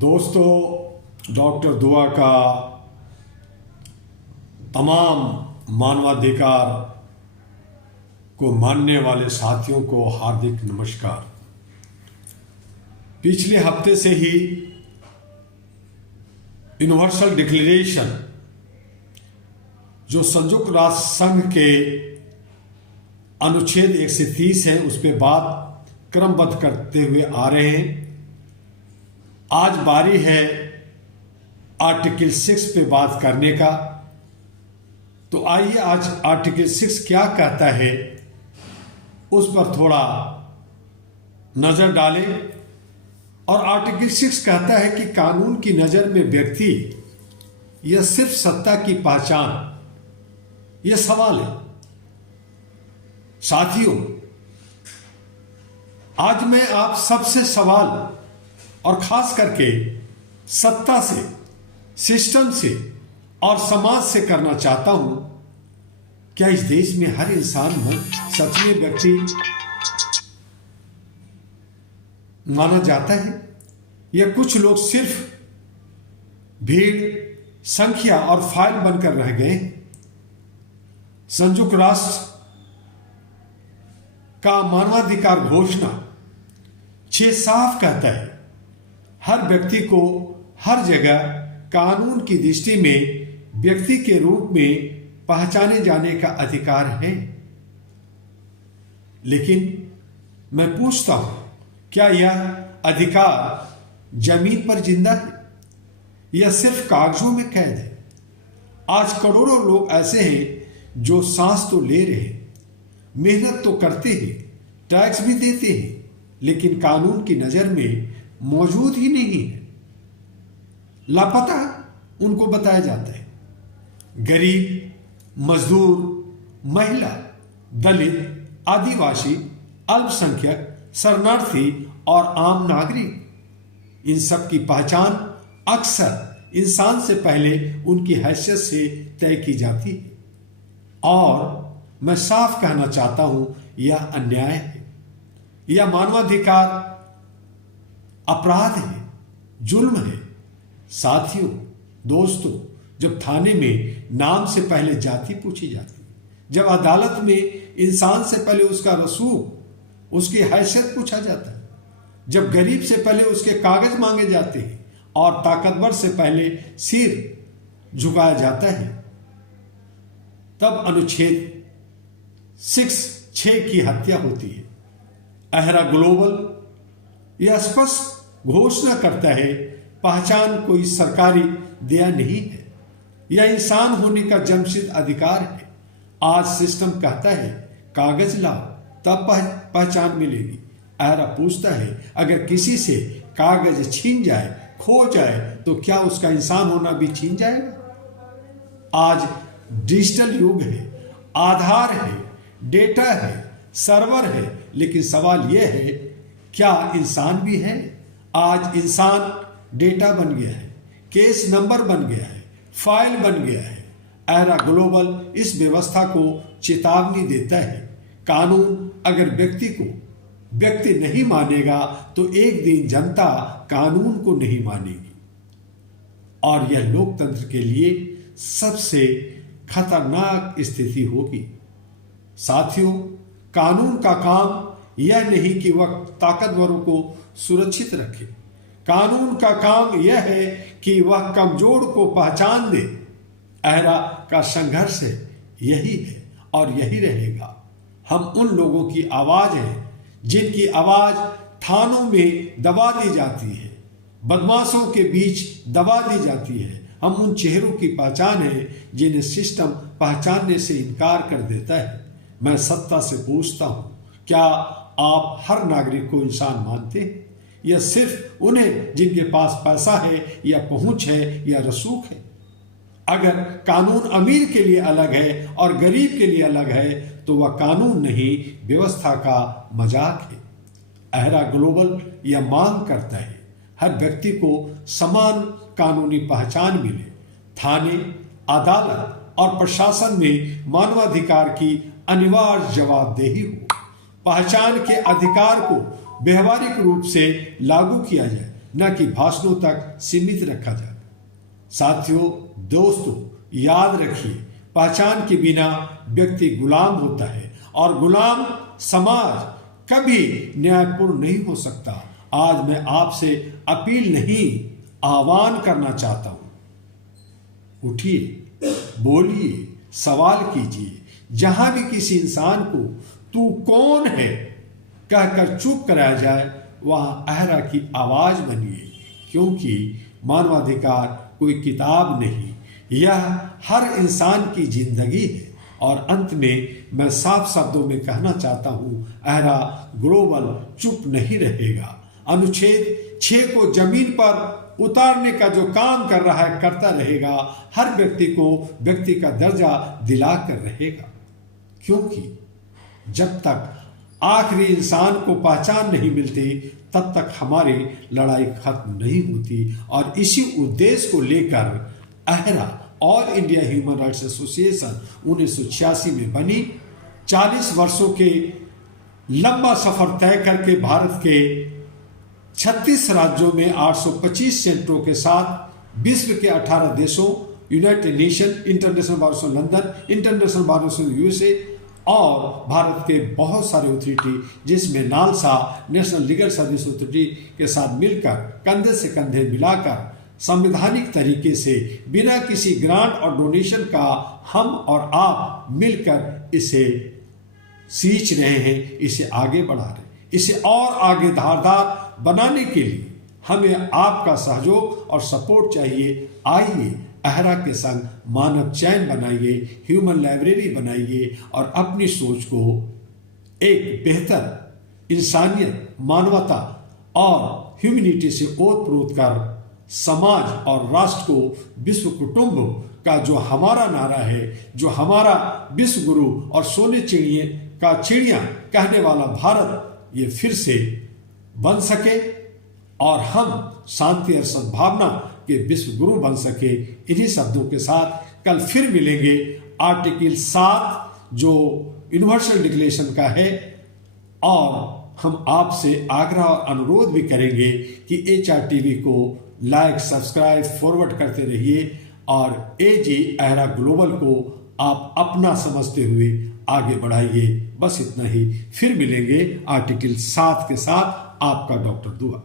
दोस्तों, डॉक्टर दुआ का तमाम मानवाधिकार को मानने वाले साथियों को हार्दिक नमस्कार। पिछले हफ्ते से ही यूनिवर्सल डिक्लेरेशन जो संयुक्त राष्ट्र संघ के अनुच्छेद 130 है उस पर बात क्रमबद्ध करते हुए आ रहे हैं। आज बारी है आर्टिकल 6 पे बात करने का। तो आइए आज आर्टिकल 6 क्या कहता है उस पर थोड़ा नजर डालें। और आर्टिकल 6 कहता है कि कानून की नजर में व्यक्ति यह सिर्फ सत्ता की पहचान, यह सवाल है। साथियों, आज मैं आप सबसे सवाल और खास करके सत्ता से, सिस्टम से और समाज से करना चाहता हूं, क्या इस देश में हर इंसान सच में व्यक्ति माना जाता है या कुछ लोग सिर्फ भीड़, संख्या और फाइल बनकर रह गए? संयुक्त राष्ट्र का मानवाधिकार घोषणा 6 साफ कहता है हर व्यक्ति को हर जगह कानून की दृष्टि में व्यक्ति के रूप में पहचाने जाने का अधिकार है। लेकिन मैं पूछता हूं, क्या यह अधिकार जमीन पर जिंदा है या सिर्फ कागजों में कैद है? आज करोड़ों लोग ऐसे हैं जो सांस तो ले रहे हैं, मेहनत तो करते हैं, टैक्स भी देते हैं, लेकिन कानून की नजर में मौजूद ही नहीं है। लापता उनको बताया जाता है। गरीब, मजदूर, महिला, दलित, आदिवासी, अल्पसंख्यक, शरणार्थी और आम नागरिक, इन सब की पहचान अक्सर इंसान से पहले उनकी हैसियत से तय की जाती है। और मैं साफ कहना चाहता हूं, यह अन्याय है, यह मानवाधिकार अपराध है, जुल्म है। साथियों, दोस्तों, जब थाने में नाम से पहले जाति पूछी जाती है, जब अदालत में इंसान से पहले उसका रसूख, उसकी हैसियत पूछा जाता है, जब गरीब से पहले उसके कागज मांगे जाते हैं और ताकतवर से पहले सिर झुकाया जाता है, तब अनुच्छेद 6 की हत्या होती है। अहरा ग्लोबल यह स्पष्ट घोषणा करता है पहचान कोई सरकारी दिया नहीं है, यह इंसान होने का जन्मसिद्ध अधिकार है। आज सिस्टम कहता है कागज लाओ तब पहचान मिलेगी। अहरा पूछता है अगर किसी से कागज छीन जाए, खो जाए, तो क्या उसका इंसान होना भी छीन जाएगा? आज डिजिटल युग है, आधार है, डेटा है, सर्वर है, लेकिन सवाल यह है क्या इंसान भी है? आज इंसान डेटा बन गया है, केस नंबर बन गया है, फाइल बन गया है। एरा ग्लोबल इस व्यवस्था को चेतावनी देता है। कानून अगर व्यक्ति को व्यक्ति नहीं मानेगा तो एक दिन जनता कानून को नहीं मानेगी और यह लोकतंत्र के लिए सबसे खतरनाक स्थिति होगी। साथियों, कानून का काम यह नहीं कि वह ताकतवरों को सुरक्षित रखे। कानून का काम यह है कि वह कमजोर को पहचान दे। अहरा का संघर्ष यही है और यही रहेगा। हम उन लोगों की आवाज हैं जिनकी आवाज थानों में दबा दी जाती है, बदमाशों के बीच दबा दी जाती है। हम उन चेहरों की पहचान है जिन्हें सिस्टम पहचानने से इनकार कर देता है। मैं सत्ता से पूछता हूं, क्या आप हर नागरिक को इंसान मानते हैं या सिर्फ उन्हें जिनके पास पैसा है या पहुंच है या रसूख है? अगर कानून अमीर के लिए अलग है और गरीब के लिए अलग है तो वह कानून नहीं, व्यवस्था का मजाक है। अहरा ग्लोबल यह मांग करता है हर व्यक्ति को समान कानूनी पहचान मिले। थाने, अदालत और प्रशासन में मानवाधिकार की अनिवार्य जवाबदेही हो। पहचान के अधिकार को व्यवहारिक रूप से लागू किया जाए। न कि भाषणों तक सीमित रखा जाए। साथियों, दोस्तों, याद रखिए, पहचान के बिना व्यक्ति गुलाम होता है और गुलाम समाज कभी न्यायपूर्ण नहीं हो सकता। आज मैं आपसे अपील नहीं, आह्वान करना चाहता हूं। उठिए, बोलिए, सवाल कीजिए। जहां भी किसी इंसान को तू कौन है कहकर चुप कराया जाए, वहां अहरा की आवाज बनिए, क्योंकि मानवाधिकार कोई किताब नहीं, यह हर इंसान की जिंदगी है। और अंत में मैं साफ शब्दों में कहना चाहता हूं, अहरा ग्लोबल चुप नहीं रहेगा। अनुच्छेद 6 को जमीन पर उतारने का जो काम कर रहा है करता रहेगा। हर व्यक्ति को व्यक्ति का दर्जा दिलाकर रहेगा, क्योंकि जब तक आखिरी इंसान को पहचान नहीं मिलती तब तक हमारी लड़ाई खत्म नहीं होती। और इसी उद्देश्य को लेकर अहरा all India human rights association 1986 में बनी। 40 वर्षों के लंबा सफर तय करके भारत के 36 राज्यों में 825 सेंटरों के साथ विश्व के 18 देशों, United nation, international bar association London, international bar association USA और भारत के बहुत सारे अथॉरिटी, जिसमें NALSA national legal service authority के साथ मिलकर कंधे से कंधे मिलाकर संवैधानिक तरीके से बिना किसी ग्रांट और डोनेशन का हम और आप मिलकर इसे सींच रहे हैं, इसे आगे बढ़ा रहे हैं। इसे और आगे धारदार बनाने के लिए हमें आपका सहयोग और सपोर्ट चाहिए। आइए अहरा के संग मानव चैन बनाइए, ह्यूमन लाइब्रेरी बनाइए और अपनी सोच को एक बेहतर इंसानियत, मानवता और ह्यूमैनिटी से ओतप्रोत कर समाज और राष्ट्र को विश्व कुटुंब का जो हमारा नारा है, जो हमारा विश्व गुरु और सोने चिड़िए का चिड़िया कहने वाला भारत, ये फिर से बन सके और हम शांति और सद्भावना के विश्व गुरु बन सके। इन्हीं शब्दों के साथ कल फिर मिलेंगे। आर्टिकल 7 जो यूनिवर्सल डिक्लेरेशन का है, और हम आपसे आग्रह और अनुरोध भी करेंगे कि HRTV को लाइक, सब्सक्राइब, फॉरवर्ड करते रहिए और AG अहरा ग्लोबल को आप अपना समझते हुए आगे बढ़ाइए। बस इतना ही। फिर मिलेंगे आर्टिकल 7 के साथ। आपका डॉक्टर दुआ।